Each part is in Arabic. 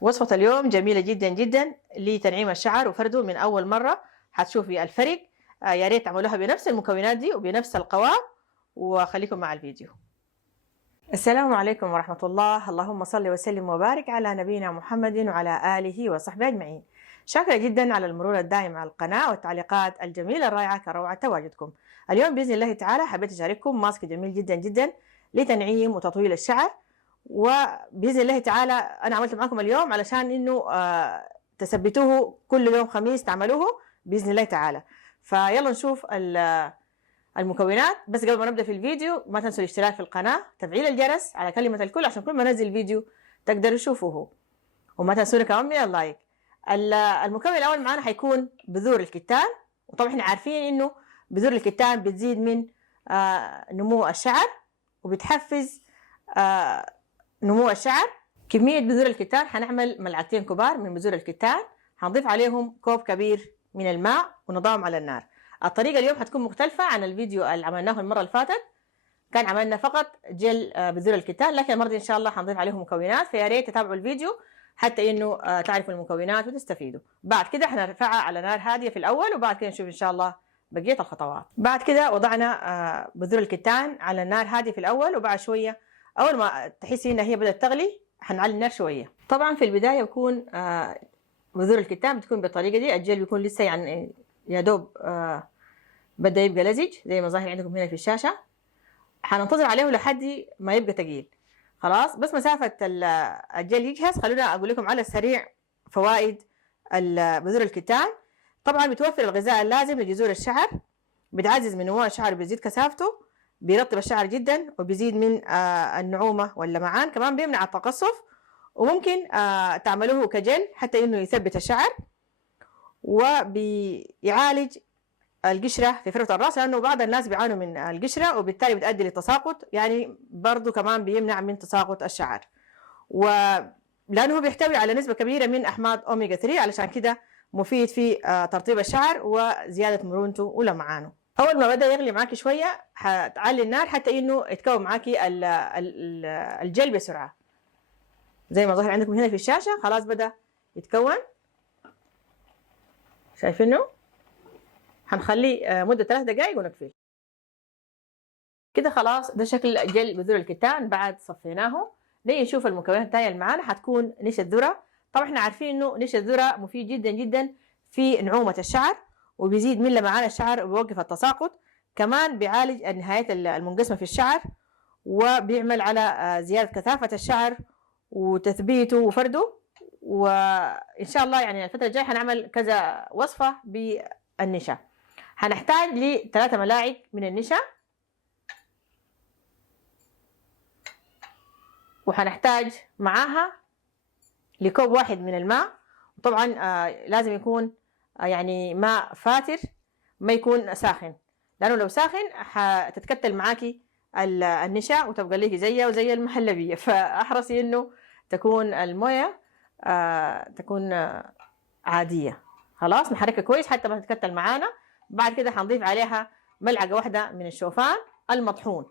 وصفة اليوم جميلة جدا جدا لتنعيم الشعر وفرده من أول مرة. حتشوفي الفرق. يا ريت تعملوها بنفس المكونات دي وبنفس القوام، وخليكم مع الفيديو. السلام عليكم ورحمة الله. اللهم صل وسلم وبارك على نبينا محمد وعلى آله وصحبه أجمعين. شاكرة جدا على المرور الدائم على القناة والتعليقات الجميلة الرائعة كروعة تواجدكم. اليوم بإذن الله تعالى حبيت أشارككم ماسك جميل جدا جدا لتنعيم وتطويل الشعر، وبإذن الله تعالى أنا عملت معكم اليوم علشان إنه تثبتوه كل يوم خميس تعملوه بإذن الله تعالى. فيلا نشوف المكونات. بس قبل ما نبدأ في الفيديو ما تنسوا الاشتراك في القناة، تفعيل الجرس على كلمة الكل عشان كل ما ننزل فيديو تقدروا تشوفوه، وما تنسونا كمان من اللايك. المكون الأول معانا حيكون بذور الكتان، وطبعا احنا عارفين إنه بذور الكتان بتزيد من نمو الشعر وبتحفز نمو الشعر. كمية بذور الكتان حنعمل ملعقتين كبار من بذور الكتان، حنضيف عليهم كوب كبير من الماء ونضعهم على النار. الطريقة اليوم حتكون مختلفة عن الفيديو اللي عملناه المرة اللي فاتت، كان عملنا فقط جل بذور الكتان، لكن المرة دي إن شاء الله حنضيف عليهم مكونات، فيا ريت تتابعوا الفيديو حتى إنه تعرفوا المكونات وتستفيدوا. بعد كده حنرفعها على نار هادية في الأول، وبعد كده نشوف إن شاء الله بقية الخطوات. بعد كده وضعنا بذور الكتان على النار هادية في الأول، وبعد شوية أول ما تحسي إنها هي بدأت تغلي حنعلي النار شوية. طبعا في البداية بيكون بذور الكتان بتكون بالطريقة دي، الجل بيكون لسه يعني يا دوب بدأ يبقى لزج زي ما ظاهر عندكم هنا في الشاشة. حننتظر عليه لحد ما يبقى تقيل. خلاص بس مسافة الجل يجهز خلونا أقول لكم على السريع فوائد بذور الكتان. طبعا بتوفر الغذاء اللازم لجذور الشعر، بتعزز من نمو الشعر وبيزيد كثافته، بيرطب الشعر جدا وبيزيد من النعومة واللمعان، كمان بيمنع التقصف، وممكن تعملوه كجل حتى انه يثبت الشعر، وبيعالج القشرة في فروة الرأس لأنه بعض الناس بيعانوا من القشرة وبالتالي بتؤدي للتساقط، يعني برضو كمان بيمنع من تساقط الشعر، ولأنه بيحتوي على نسبة كبيرة من أحماض أوميجا 3 علشان كده مفيد في ترطيب الشعر وزيادة مرونته ولمعانه. أول ما بدأ يغلي معاكي شوية حتعلي النار حتى إنه يتكون معاكي الجل بسرعة زي ما ظهر عندكم هنا في الشاشة. خلاص بدأ يتكون، شايفينه؟ حنخليه مدة 3 دقائق ونقفل كده. خلاص ده شكل جل بذور الكتان بعد صفيناه. نيجي نشوف المكونات الثانية اللي معانا. حتكون نشا الذرة. طبعا احنا عارفين انه نشا الذرة مفيد جدا جدا في نعومة الشعر وبيزيد من لمعان الشعر وبيوقف التساقط، كمان بيعالج النهايات المنقسمة في الشعر، وبيعمل على زيادة كثافة الشعر وتثبيته وفرده. وإن شاء الله يعني الفترة الجاية هنعمل كذا وصفة بالنشا. هنحتاج ل3 ملاعق من النشا، وهنحتاج معاها لكوب واحد من الماء. طبعا لازم يكون يعني ماء فاتر، ما يكون ساخن، لانه لو ساخن هتتكتل معاكي النشا وتبقى ليكي زيها وزي المحلبيه، فاحرصي انه تكون المويه تكون عاديه. خلاص نحركها كويس حتى ما تتكتل معانا. بعد كده هنضيف عليها ملعقه واحده من الشوفان المطحون،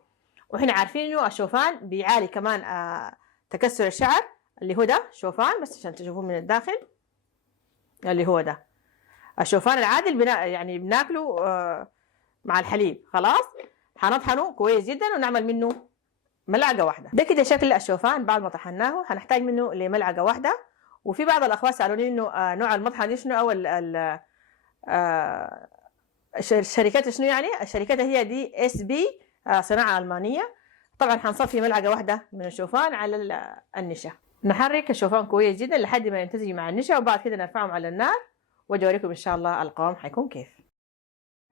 واحنا عارفين انه الشوفان بيعالي كمان تكسر الشعر، اللي هو ده شوفان بس عشان تشوفوه من الداخل، اللي هو ده الشوفان العادي يعني بناكله مع الحليب. خلاص هنطحنه كويس جدا ونعمل منه ملعقه واحده. ده كده شكل الشوفان بعد ما طحناه. هنحتاج منه لملعقه واحده. وفي بعض الاخوات سالوني انه نوع المطحن دي شنو، او الشركات شنو. يعني الشركات هي دي اس بي، صناعه المانيه. طبعا هنصفي ملعقه واحده من الشوفان على النشا، نحرك الشوفان كويس جدا لحد ما يمتزج مع النشا، وبعد كده نرفعهم على النار واجي اوريكم ان شاء الله القوام حيكون كيف.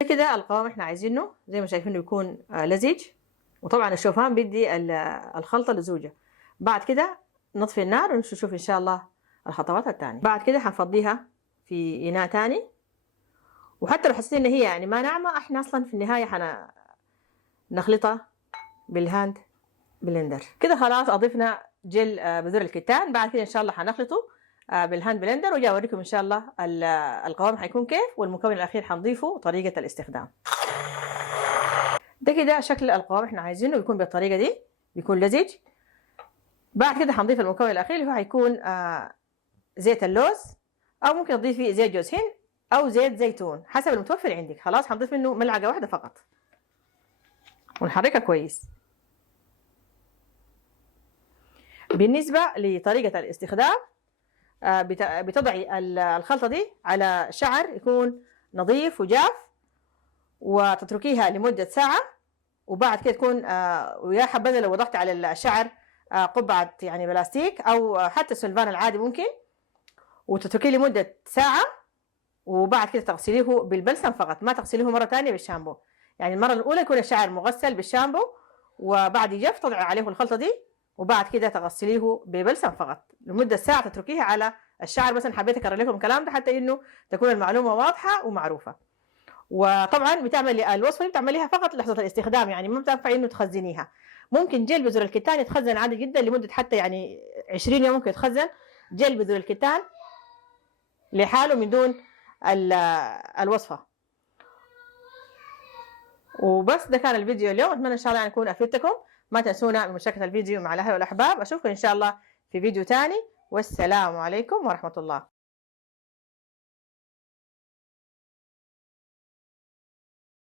كده القوام احنا عايزينه زي ما شايفينه يكون لزج، وطبعا الشوفان بيدي الخلطه لزوجه. بعد كده نطفي النار ونشوف ان شاء الله الخطوات الثانيه. بعد كده هنفضيها في اناء ثاني، وحتى لو حسيت ان هي يعني ما ناعمه احنا اصلا في النهايه نخلطها بالهاند بلندر. كده خلاص اضفنا جل بذور الكتان. بعد كده ان شاء الله هنخلطه بالهاند بلندر، وجا اوريكم ان شاء الله القوام حيكون كيف، والمكون الاخير حنضيفه طريقه الاستخدام. ده كده شكل القوام احنا عايزينه يكون بالطريقه دي، بيكون لزج. بعد كده هنضيف المكون الاخير اللي هو هيكون زيت اللوز، او ممكن تضيفي زيت جوز هند او زيت زيتون حسب المتوفر عندك. خلاص حنضيف منه ملعقه واحده فقط ونحركها كويس. بالنسبه لطريقه الاستخدام، بتضعي الخلطه دي على شعر يكون نظيف وجاف وتتركيها لمده ساعه، وبعد كده تكون ويا حبذا لو وضعت على الشعر قبعه يعني بلاستيك او حتى السلفان العادي ممكن، وتتركيه لمده ساعه، وبعد كده تغسليه بالبلسم فقط، ما تغسليه مره ثانيه بالشامبو. يعني المره الاولى يكون الشعر مغسل بالشامبو، وبعد يجف تضعي عليه الخلطه دي، وبعد كده تغسليه ببلسم فقط لمده ساعه، تتركيها على الشعر. مثلا حبيت اكرر لكم الكلام ده حتى انه تكون المعلومه واضحه ومعروفه. وطبعا بتعملي الوصفه دي بتعمليها فقط لحظه الاستخدام، يعني ما بتنفع انه تخزنيها. ممكن جل بذور الكتان يتخزن عادي جدا لمده حتى يعني 20 يوم ممكن يتخزن جل بذور الكتان لحاله من دون الوصفه. وبس ده كان الفيديو اليوم، اتمنى ان شاء الله ان اكون افدتكم. ما تنسونا من مشاركه الفيديو مع الاهل والاحباب. اشوفكم ان شاء الله في فيديو تاني، والسلام عليكم ورحمه الله.